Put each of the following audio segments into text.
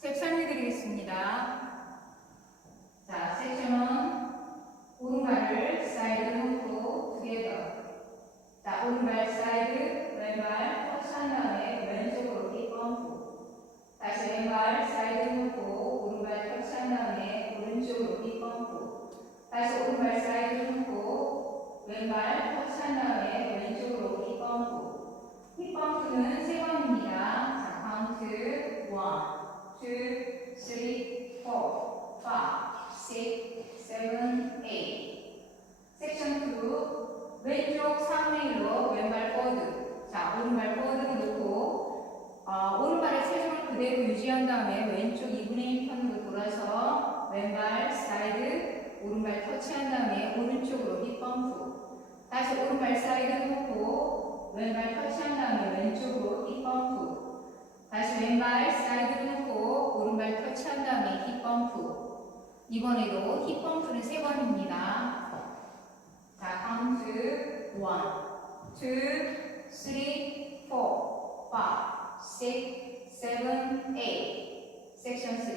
스텝 설명드리겠습니다. 자, 섹션은 오른발을 사이드 놓고 투게더. 자, 오른발 사이드, 왼발 터치한 다음에 왼쪽으로 힙 펌프. 다시 왼발 사이드 놓고 오른발 터치한 다음에 오른쪽으로 힙 펌프. 다시 오른발 사이드 놓고 왼발 터치한 다음에 왼쪽으로 힙 펌프. 힙 펌프는 3번입니다. 자, 카운트 1, 2, 3, 4, 5, 6, 7, 8. 섹션 2, 왼쪽 3분의 1로 왼발 포워드. 자, 오른발 포워드를 놓고 오른발의 체중을 그대로 유지한 다음에 왼쪽 2분의 1편으로 돌아서 왼발 사이드, 오른발 터치한 다음에 오른쪽으로 힙 펌프. 다시 오른발 사이드 놓고 왼발 터치한 다음에 왼쪽으로 힙 펌프. 다시 왼발 사이드 놓고 오른발 터치한 다음에 힙 펌프. 이번에도 힙 펌프는 3번입니다. 자, 카운트 1, 2, 3, 4, 5, 6, 7, 8. 섹션 3.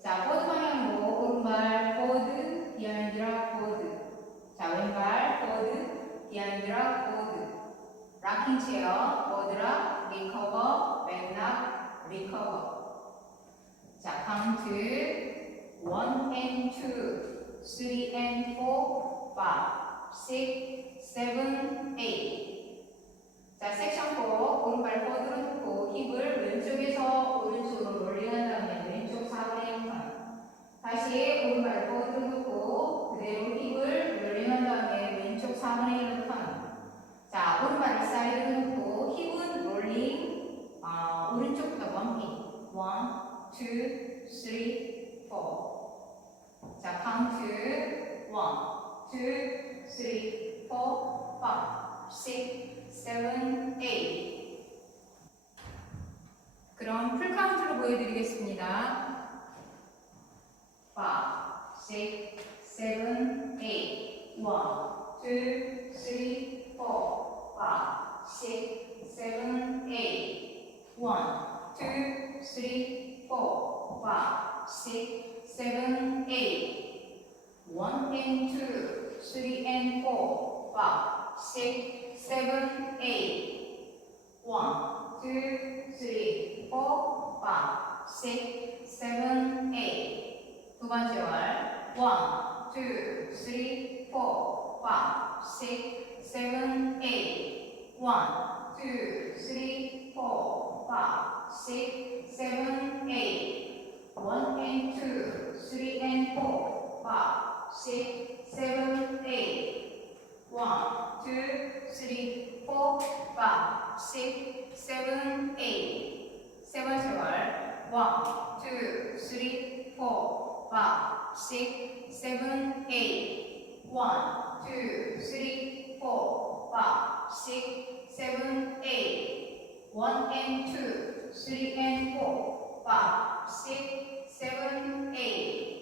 자, 포워드 방향으로 오른발 포워드, 비하인드 락 포워드. 자, 왼발 포워드, 비하인드 락 포워드. 락킹 체어, 포워드 락, 리커버, 백락, 리커버. 자, 카운트 1 and 2, 3 and 4, 5, 6, 7, 8. 자, 섹션 4, 오른발 포워드로 놓고 힙을 왼쪽에서 오른쪽으로 롤링한 다음에 왼쪽 4분의 1턴. 다시 오른발 포워드로 놓고 그대로 힙을 롤링한 다음에 왼쪽 4분의 1턴. 자, 오른발을 사이드 놓고 힙은 롤링, 오른쪽부터 멈핑. 1, 2, 3, 4. 자, 카운트 1, 2, 3, 4, 5, 6, 7, 8. 그럼 풀 카운트로 보여드리겠습니다. 5, 6, 7, 8. 1, 2, 3, 4, 5, 6, 7, 8. 1, 2, 3, 4, 5, 6, 7, 8. 1 and 2, 3 and 4, 5, 6, 7, 8. 1, 2, 3, 4, 5, 6, 7, 8. 두 번째 월 1, 2, 3, 4, 5, 6, 7, 8. 1, 2, 3, 4, 5, 6, 7, 8. 1 and 2, 3 and 4, 5, 6, 7, 8. 1, 2, 3, 4, 5, 6, 7, 8. 세 번째 월 1, 2, 3, 4, 5, 6, 7, 8. 1, 2, 3, 4, 5, 6, 7, 8. 1 and 2, 3 and 4, 5, 6, 7, 8.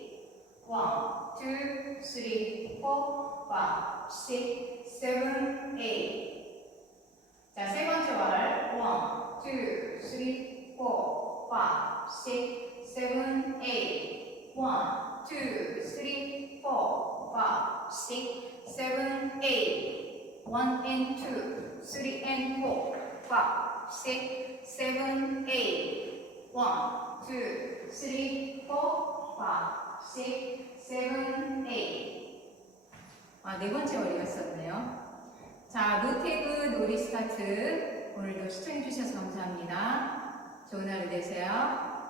1, 2, 3, 4, 5, 6, 7, 8. 자, 세 번째 월 1, 2, 3, 4, 5, 6, 7, 8. 1, 2, 3, 4, 5, 6, 7, 8. 1 and 2, 3 and 4, 5, 6, 7, 8. 1, 2, 3, 4, 5, 6, 7, 8. 네 번째 월이었었네요. 자, 노태그 놀이 스타트. 오늘도 시청해주셔서 감사합니다. 좋은 하루 되세요.